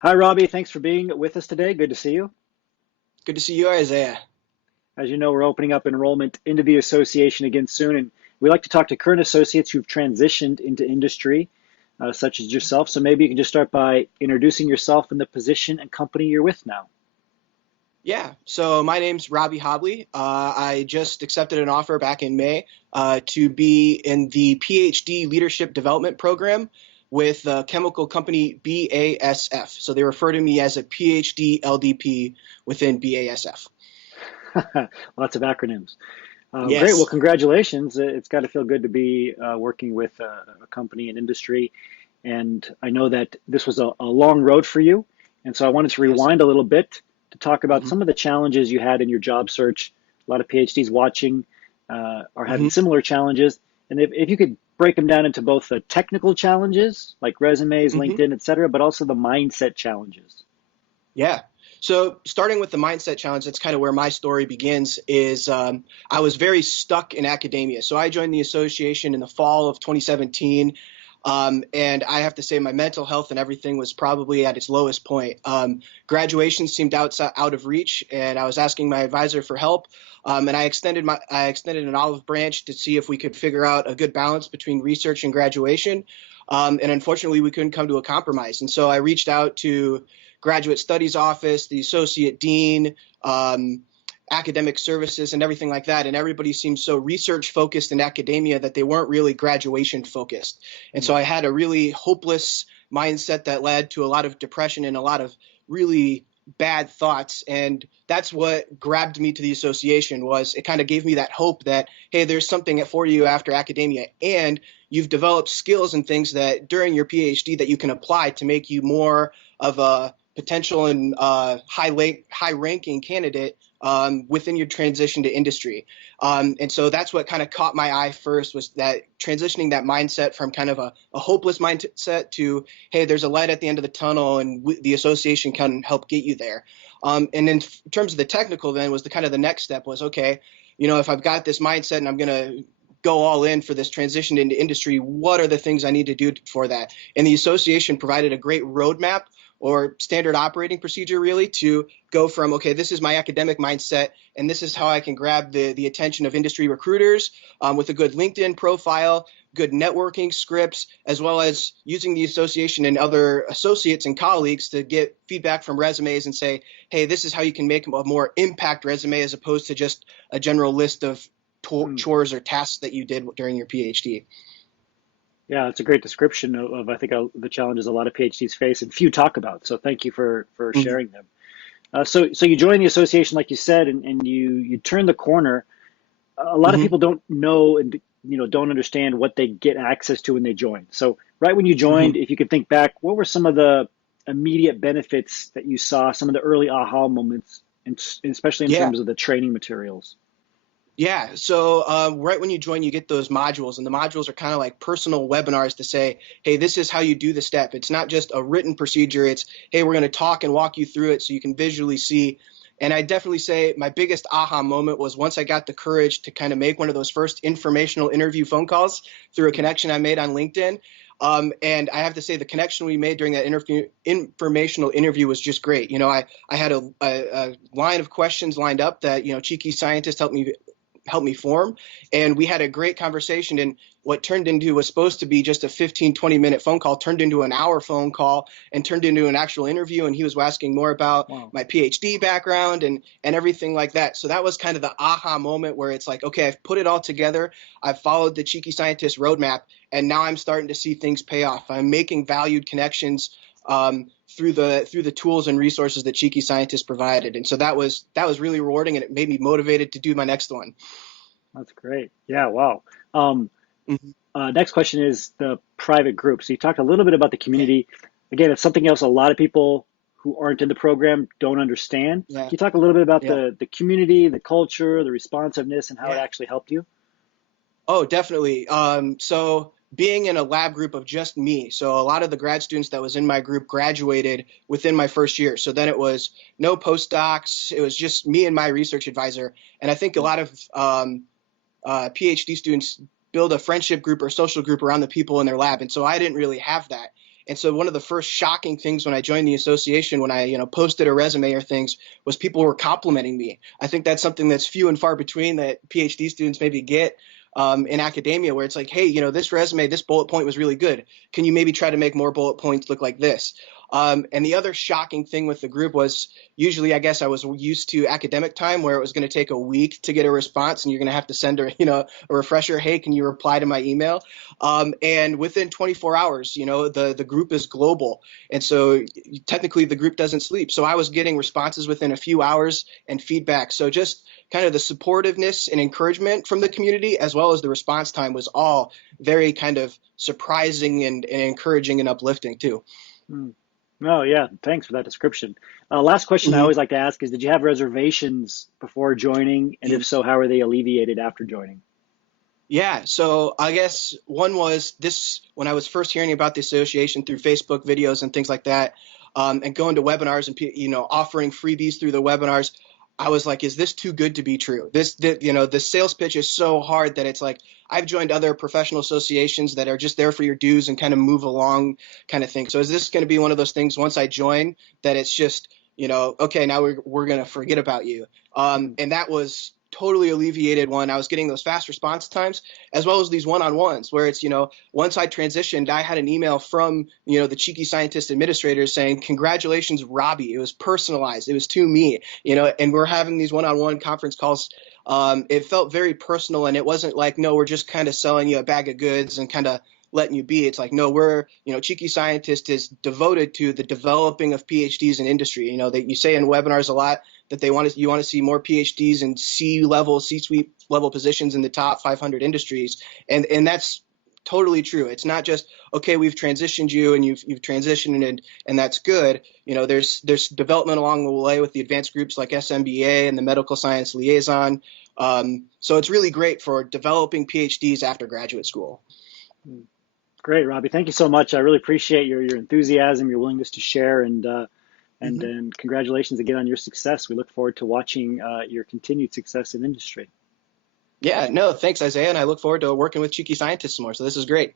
Hi, Robbie. Thanks for being with us today. Good to see you. Good to see you, Isaiah. As you know, we're opening up enrollment into the association again soon, and we like to talk to current associates who've transitioned into industry, such as yourself. So maybe you can just start by introducing yourself and the position and company you're with now. Yeah, so my name's Robbie Hable. I just accepted an offer back in May to be in the PhD Leadership Development Program with the chemical company BASF. So they refer to me as a PhD LDP within BASF. Lots of acronyms. Great. Well, Yes. congratulations. It's got to feel good to be working with a company and industry. And I know that this was a long road for you. And so I wanted to Yes. rewind a little bit to talk about hmm some of the challenges you had in your job search. A lot of PhDs watching are having hmm similar challenges. And if you could break them down into both the technical challenges, like resumes, hmm LinkedIn, et cetera, but also the mindset challenges. Yeah. So starting with the mindset challenge, that's kind of where my story begins. Is I was very stuck in academia. So I joined the association in the fall of 2017, and I have to say my mental health and everything was probably at its lowest point. Graduation seemed out of reach, and I was asking my advisor for help. And I extended an olive branch to see if we could figure out a good balance between research and graduation. And unfortunately, we couldn't come to a compromise. And so I reached out to graduate studies office, the associate dean, academic services, and everything like that. And everybody seemed so research focused in academia that they weren't really graduation focused. And so I had a really hopeless mindset that led to a lot of depression and a lot of really bad thoughts. And that's what grabbed me to the association. Was it kind of gave me that hope that, hey, there's something for you after academia, and you've developed skills and things that during your PhD that you can apply to make you more of a potential and high ranking candidate within your transition to industry. And so that's what kind of caught my eye first, was that transitioning that mindset from kind of a hopeless mindset to, hey, there's a light at the end of the tunnel, and the association can help get you there. And then in terms of the technical, then was the kind of the next step was, okay, if I've got this mindset and I'm going to go all in for this transition into industry, what are the things I need to do for that? And the association provided a great roadmap or standard operating procedure, really, to go from, okay, this is my academic mindset, and this is how I can grab the attention of industry recruiters with a good LinkedIn profile, good networking scripts, as well as using the association and other associates and colleagues to get feedback from resumes and say, hey, this is how you can make a more impact resume as opposed to just a general list of Mm. chores or tasks that you did during your PhD. Yeah, it's a great description of I think, the challenges a lot of PhDs face and few talk about. So thank you for Mhm. sharing them. So you joined the association, like you said, and you turned the corner. A lot of Mhm. people don't know and don't understand what they get access to when they join. So right when you Mhm. joined, if you could think back, what were some of the immediate benefits that you saw, some of the early aha moments, and especially in Yeah. terms of the training materials? Yeah. So right when you join, you get those modules, and the modules are kind of like personal webinars to say, hey, this is how you do the step. It's not just a written procedure. It's, hey, we're going to talk and walk you through it so you can visually see. And I definitely say my biggest aha moment was once I got the courage to kind of make one of those first informational interview phone calls through a Mm. connection I made on LinkedIn. And I have to say the connection we made during that informational interview was just great. I had a line of questions lined up that, cheeky scientist helped me form. And we had a great conversation. And what turned into was supposed to be just a 15, 20-minute phone call turned into an hour phone call and turned into an actual interview. And he was asking more about Wow. my PhD background and everything like that. So that was kind of the aha moment where it's like, okay, I've put it all together. I've followed the cheeky scientist roadmap. And now I'm starting to see things pay off. I'm making valued connections through the tools and resources that Cheeky Scientist provided, and so that was really rewarding, and it made me motivated to do my next one. That's great. Yeah, wow. Um, Mhm. Next question is the private group. So you talked a little bit about the Yeah, community. Again, it's something else a lot of people who aren't in the program don't understand. yeah, Can you talk a little bit about yeah, the community, the culture, the responsiveness, and how it yeah. actually helped you? Oh, definitely. So being in a lab group of just me, so a lot of the grad students that was in my group graduated within my first year. So then it was no postdocs. It was just me and my research advisor. And I think a Mm. lot of PhD students build a friendship group or social group around the people in their lab. And so I didn't really have that. And so one of the first shocking things when I joined the association, when I, posted a resume or things, was people were complimenting me. I think that's something that's few and far between that PhD students maybe get in academia, where it's like, hey, this resume, this bullet point was really good. Can you maybe try to make more bullet points look like this? And the other shocking thing with the group was usually, I guess I was used to academic time where it was going to take a week to get a response and you're going to have to send a refresher. Hey, can you reply to my email? And within 24 hours, the group is global. And so technically the group doesn't sleep. So I was getting responses within a few hours and feedback. So just kind of the supportiveness and encouragement from the community, as well as the response time, was all very kind of surprising and encouraging and uplifting too. Hmm. Oh, yeah. Thanks for that description. Last question I Mhm. always like to ask is, did you have reservations before joining? And if so, how are they alleviated after joining? Yeah, so I guess one was this when I was first hearing about the association through Facebook videos and things like that, and going to webinars and offering freebies through the webinars. I was like, is this too good to be true? The sales pitch is so hard that it's like I've joined other professional associations that are just there for your dues and kind of move along kind of thing. So is this going to be one of those things once I join that it's just okay, now we're going to forget about you? And that was totally alleviated. One, I was getting those fast response times as well as these one-on-ones where it's, once I transitioned, I had an email from, the Cheeky Scientist administrators saying, congratulations, Robbie. It was personalized. It was to me, and we're having these one-on-one conference calls. It felt very personal, and it wasn't like, no, we're just kind of selling you a bag of goods and kind of letting you be. It's like, no, we're, Cheeky Scientist is devoted to the developing of PhDs in industry. That you say in webinars a lot that you want to see more PhDs in C-suite level positions in the top 500 industries, and that's totally true. It's not just okay, we've transitioned you and you've transitioned and that's good. There's development along the way with the advanced groups like SMBA and the medical science liaison. So it's really great for developing PhDs after graduate school. Great, Robbie. Thank you so much. I really appreciate your enthusiasm, your willingness to share, Mm-hmm. and congratulations again on your success. We look forward to watching your continued success in industry. Yeah, no, thanks, Isaiah, and I look forward to working with Cheeky Scientists more. So this is great.